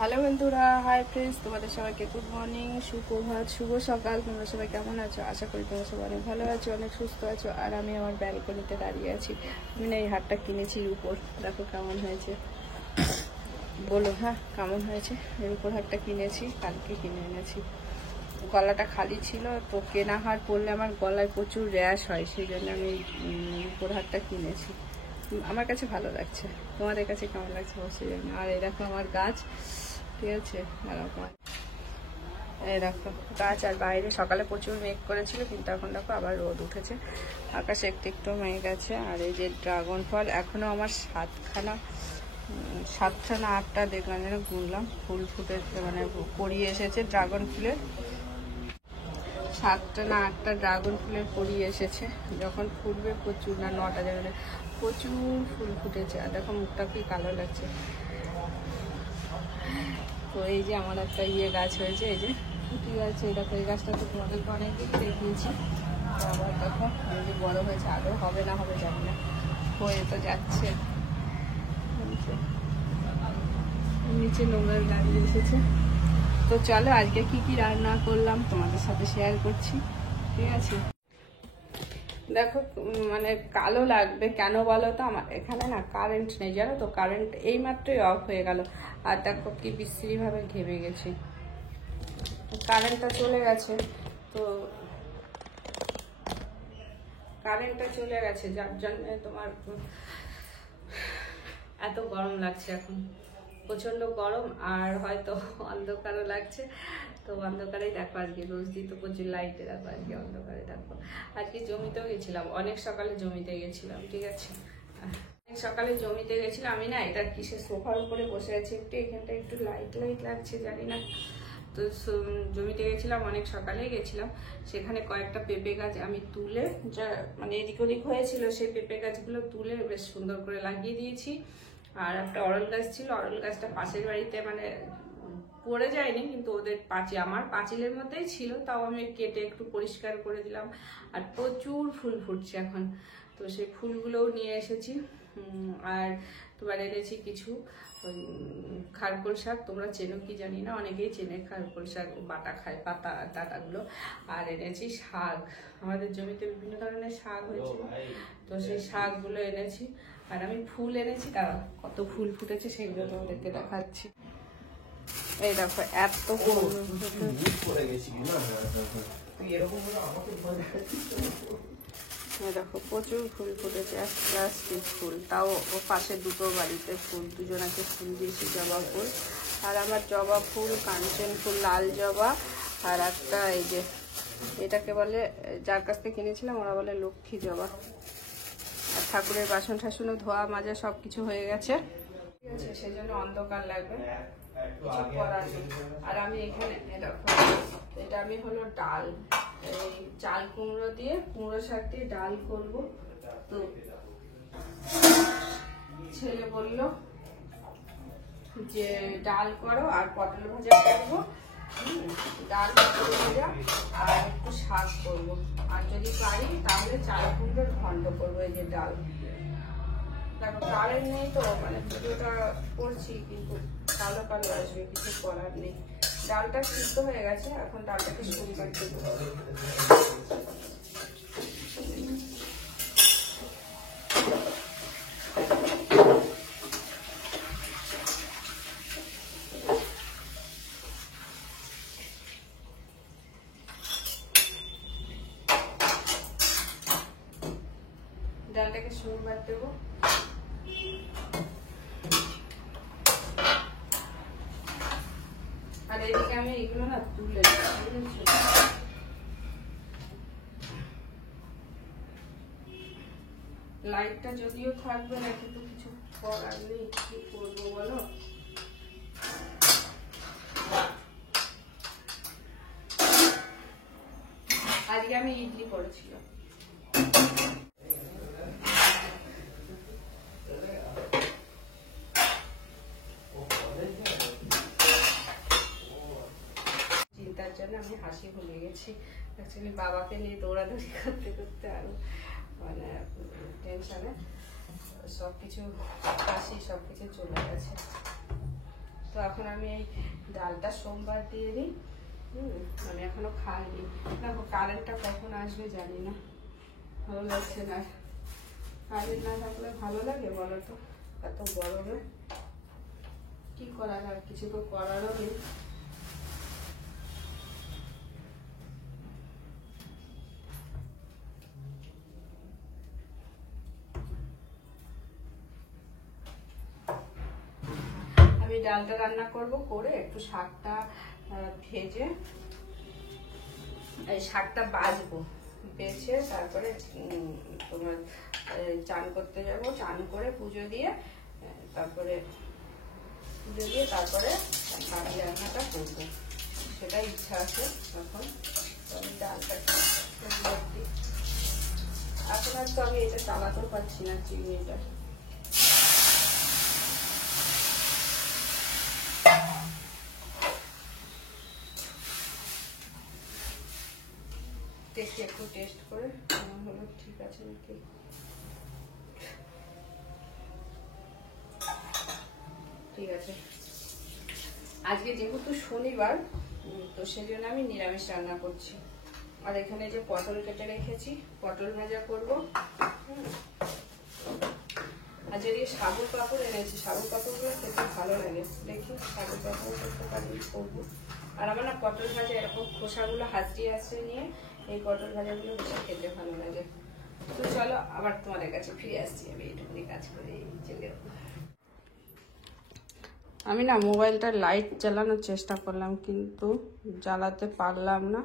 Hello বন্ধুরা, hi friends, তোমাদের সবাইকে গুড মর্নিং, সুপ্রভাত, শুভ সকাল। তোমরা সবাই কেমন আছো? আশা করি তোমরা সবাই অনেক ভালো আছো, অনেক সুস্থ আছো। আর আমি আমার ব্যালকনিতে দাঁড়িয়ে আছি। আমি না এই হারটা কিনেছি উপর, দেখো কেমন হয়েছে, বলো হ্যাঁ কেমন হয়েছে। এর উপর হারটা কিনেছি, কালকে কিনে এনেছি। গলাটা খালি ছিল, তো কেনা হার পরলে আমার গলায় প্রচুর র্যাশ হয়, সেই জন্য আমি উপর হারটা কিনেছি। আমার কাছে ভালো লাগছে, তোমাদের কাছে কেমন লাগছে অবশ্যই জানি। আর এই দেখো আমার গাছ, ঠিক আছে, এই দেখো গাছ। আর বাইরে সকালে প্রচুর মেঘ করেছিল, কিন্তু এখন দেখো আবার রোদ উঠেছে, আকাশে একটু একটু মেঘ আছে। আর এই যে ড্রাগন ফল, এখনো আমার সাতটা না আটটা দেখলাম যেন গুনলাম ফুল ফুটে, মানে পড়িয়ে এসেছে ড্রাগন ফুলের। 7টা না 8টা ড্রাগন ফুলের পড়িয়ে এসেছে। যখন ফুটবে প্রচুর, না 9টা জায়গায় প্রচুর ফুল ফুটেছে। আর দেখো মুখটা কি কালো লাগছে। তো এই যে আমার একটা গাছ হয়েছে, এই যে ফুটি গাছ, এই দেখো এই গাছটা তো তোমাদেরকে অনেকদিন দেখিয়েছি। তো আবার দেখো এই যে বড় হয়েছে, আরও হবে না হবে জানি না, হয়ে তো যাচ্ছে। নিচে নোংরার গাড়ি এসেছে। তো চলো আজকে কি কি রান্না করলাম তোমাদের সাথে শেয়ার করছি, ঠিক আছে। দেখো মানে কালো লাগবে কেন বলো তো, আমার এখানে না কারেন্ট নেই জানো তো, কারেন্ট এই মাত্রই অফ হয়ে গেল। আর দেখো কি বিশ্রীভাবে ঘেমে গেছি, কারেন্টটা চলে গেছে। তো কারেন্টটা চলে গেছে, যার জন্য তোমার এত গরম লাগছে এখন, প্রচন্ড গরম। আর হয়তো অন্ধকারও লাগছে, তো অন্ধকারেই দেখো আজকে, রোজ দিই তো প্রচুর লাইটে, দেখো আজকে অন্ধকারে দেখো। আজকে জমিতেও গেছিলাম, অনেক সকালে জমিতে গেছিলাম, ঠিক আছে। অনেক সকালে জমিতে গেছিলাম। আমি না এটা কিসের সোফার উপরে বসে আছি, একটু এখানটা একটু লাইট লাইট লাগছে জানি না। তো জমিতে গেছিলাম, অনেক সকালে গেছিলাম। সেখানে কয়েকটা পেঁপে গাছ আমি তুলে, যা মানে এদিক ওদিক হয়েছিল, সেই পেঁপে গাছগুলো তুলে বেশ সুন্দর করে লাগিয়ে দিয়েছি। আর একটা অরল গাছ ছিল, অরল গাছটা পাশের বাড়িতে মানে পড়ে যায়নি, কিন্তু ওদের আমার পাঁচিলের মধ্যেই ছিল, তাও আমি কেটে একটু পরিষ্কার করে দিলাম। আর প্রচুর ফুল ফুটছে এখন, তো সেই ফুলগুলোও নিয়ে এসেছি। আর তোমার এনেছি কিছু ওই খারকোল শাক, তোমরা চেনো কি জানি না, অনেকেই চেনে খারকোল শাক, বাটা খায় পাতা ডাটাগুলো। আর এনেছি শাক, আমাদের জমিতে বিভিন্ন ধরনের শাক হয়েছিল, তো সেই শাকগুলো এনেছি। আর আমি ফুল এনেছি, তারা কত ফুল ফুটেছে সেগুলো তোমাদেরকে দেখাচ্ছি। এই দেখো এত ফুল, দেখো প্রচুর ফুল ফুটেছে, এক প্লাস্টিক ফুল, তাও ও পাশে দুটো বাড়িতে ফুল, দুজনাকে ফুল দিয়েছি, জবা ফুল। আর আমার জবা ফুল, কাঞ্চন ফুল, লাল জবা। আর একটা এই যে এটাকে বলে, যার কাছ থেকে কিনেছিলাম ওরা বলে লক্ষ্মী জবা। আর ঠাকুরের বাসন টাসনও ধোয়া মাজা সব কিছু হয়ে গেছে, ঠিক আছে, সেই জন্য অন্ধকার লাগবে, কিছু করার নেই। আর আমি এখানে দেখো, এটা আমি হলো ডাল, এই চাল কুমড়ো দিয়ে, কুমড়ো শাক দিয়ে ডাল করব। তো ছেলে বলল যে ডাল করো আর পটল ভাজা করবো, ডাল পটল ভাজা আর একটু শাক করবো। আর যদি পারি তাহলে চাল কুমড়োর ঘন্ট করবো। এই যে ডাল, দেখো কারেন্ট নেই তো, মানে ভিডিওটা করছি কিন্তু কালো কালো আসবে, কিছু করার নেই। ডালটা সিদ্ধ হয়ে গেছে, এখন ডালটাকে শুকনো দেবো। ডালটাকে শুকনো দেবো। আর এদিকে আমি এগুলো না তুলে লাইটটা যদিও থাকবে না, কিন্তু কিছু করার নেই, কি করবো বলো। আজকে আমি ইডলি করেছিলাম। চিন্তার জন্য আমি হাসি ভুলে গেছি, অ্যাকচুয়ালি বাবাকে নিয়ে দৌড়াদৌড়ি করতে করতে আরো মানে টেনশনে সবকিছু হাসি সবকিছু চলে গেছে। তো এখন আমি এই ডালটা সোমবার দিয়ে দিই। আমি এখনো খাইনি। দেখো কারেন্টটা কখন আসবে জানি না, ভালো লাগছে না। কারেন্ট না থাকলে ভালো লাগে বলো তো, এত গরমে কি করার, আর কিছু তো করারও নেই। আমি ডালটা রান্না করব, করে একটু শাকটা ভেজে এই শাকটা বাজবো, বেছে তারপরে তোমার চান করতে যাব। চান করে পুজো দিয়ে তারপরে শাক রান্নাটা করবো, সেটাই ইচ্ছা আছে এখন। আমি ডালটা এখন আর তো আমি এটা চালাতেও পারছি না, চিংড়িটা। দেখি একটু টেস্ট করে কেমন হলো, ঠিক আছে নাকি। ঠিক আছে, আজকে যেহেতু শনিবার তো সেই জন্য আমি নিরামিষ রান্না করছি। আর এখানে যে পটল কেটে রেখেছি, পটল ভাজা করব। আর যদি সাবুর পাঁপড় এনেছি, সাবুর পাঁপড়গুলো খেতে ভালো লাগে, দেখি সাবুর পাঁপড় করতে পারি, করবো। আর আমার না পটল ভাজা এরকম খোসাগুলো হাতিয়ে আসতে নিয়ে এই পটল ভাজাগুলো বেশি খেতে ভালো লাগে। তো চলো আবার তোমাদের কাছে ফিরে আসছি, আমি এইটুকুনি কাজ করে চলে যাবো। আমি না মোবাইলটা লাইট জ্বালানোর চেষ্টা করলাম, কিন্তু জ্বালাতে পারলাম না।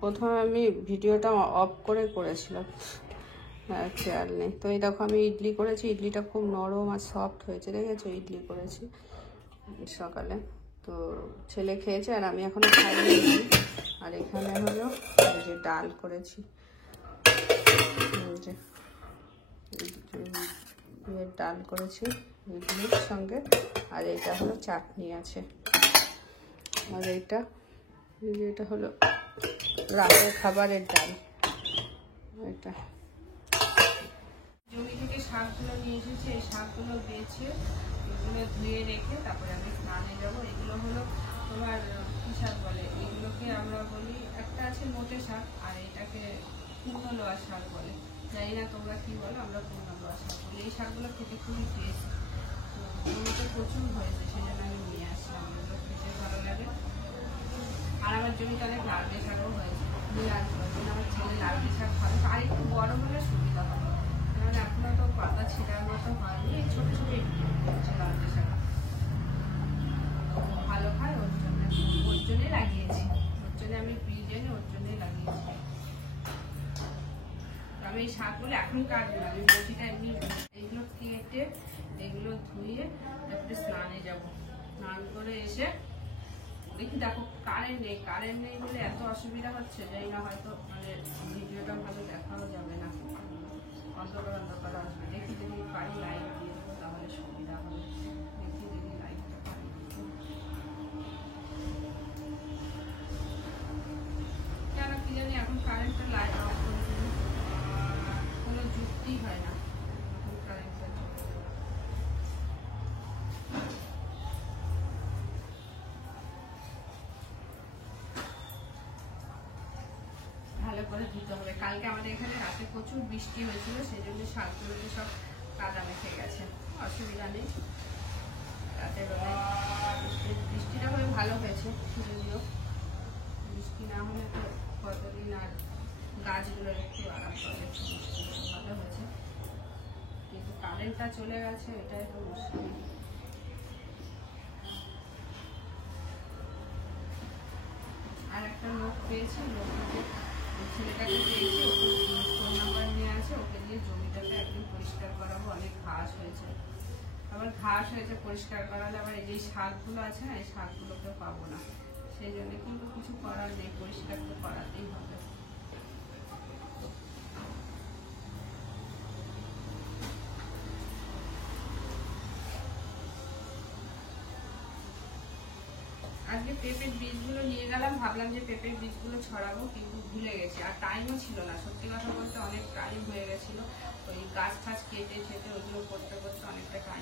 প্রথমে আমি ভিডিওটা অফ করে করেছিলাম, খেয়াল নেই। তো এই দেখো আমি ইডলি করেছি, ইডলিটা খুব নরম আর সফট হয়েছে, দেখেছো? ইডলি করেছি সকালে, তো ছেলে খেয়েছে আর আমি এখনো খাইনি। আর এখানে হলো এই যে ডাল করেছি, ডাল করেছি ইডলির সঙ্গে। আর এইটা হলো চাটনি আছে, আর এটা হলো রাতের খাবারের ডাল। এটা জমি থেকে শাকগুলো নিয়ে এসেছি, এই শাকগুলো বেছে এগুলো ধুয়ে রেখে তারপরে আমি স্নানে যাবো। এগুলো হলো তোমার কি শাক বলে, এগুলোকে আমরা বলি, একটা আছে মোটে শাক আর এটাকে পূর্ণ লোয়া শাক বলে, জানি না তোমরা কি বলো, আমরা পূর্ণ লোয়া শাক বলি। এই শাকগুলো খেতে খুবই টেস্ট, জমিতে প্রচুর হয়েছে, সেই জন্য আমি নিয়ে আসলাম। এগুলো খেতে ভালো লাগে। আর আমার জমিতে অনেক লালডে শাকও হয়েছে, আমার ছেলে লালডে শাক ভালো, আর একটু বড় হলে সুবিধা হবে, কারণ এখনো তো পাতা ছিটার মতো হয়নি, এই ছোট ছোট একটু হচ্ছে লালডে শাক, ভালো খায়, ওর জন্যই লাগিয়েছি, ওর জন্য আমি বীজ এনে ওর জন্যই লাগিয়েছি। আমি এই শাকগুলো এখন কাটবো না, আমি বটিটা এমনি এইগুলো কেটে এগুলো ধুয়ে একটু স্নানে যাবো। স্নান করে এসে দেখি, দেখো কারেন্ট নেই বলে এত অসুবিধা হচ্ছে, যাই না হয়তো মানে ভিডিওটা ভালো দেখাও যাবে না, অন্ধকার আসবে। দেখি যদি পারি লাইট দিয়ে তাহলে সুবিধা হবে, দেখি যদি লাইটটা পারি। কেন কি জানি এখন কারেন্টের লাইট অফ করে দিলে কোনো যুক্তি হয় না কারেন্টের। ভালো করে ধুতে হবে, কালকে আমাদের এখানে রাতে প্রচুর বৃষ্টি হয়েছিল, সেই জন্য শাকগুলোতে সব কাদা মেখে গেছে। অসুবিধা নেই, রাতের বেলায় বৃষ্টিটা হলে ভালো হয়েছে, যদিও বৃষ্টি না হলে তো কতদিন আর গাছগুলো একটু আরাম পাবে, ভালো হয়েছে। কিন্তু কারেন্টটা চলে গেছে, এটাই তো মুশকিল। আর একটা লোক পেয়েছি, লোককে ছেলেটাকে পেয়েছি, ওকে ফোন নাম্বার নিয়ে আছে, ওকে দিয়ে জমিটাকে একদম পরিষ্কার করাবো। অনেক ঘাস হয়েছে, আবার ঘাস হয়েছে, পরিষ্কার করালে আবার এই যে শাকগুলো আছে না, এই শাকগুলোকে পাবো না, সেই জন্য কিন্তু কিছু করার নেই, পরিষ্কার তো করাতেই হবে। আজকে পেঁপের বীজগুলো নিয়ে গেলাম, ভাবলাম যে পেঁপের বীজগুলো ছড়াবো, কিন্তু ভুলে গেছি। আর টাইমও ছিল না, সত্যি কথা বলতে অনেক টাইম হয়ে গেছিল। ওই গাছ ফাছ কেটে ওইগুলো করতে করতে অনেকটা টাইম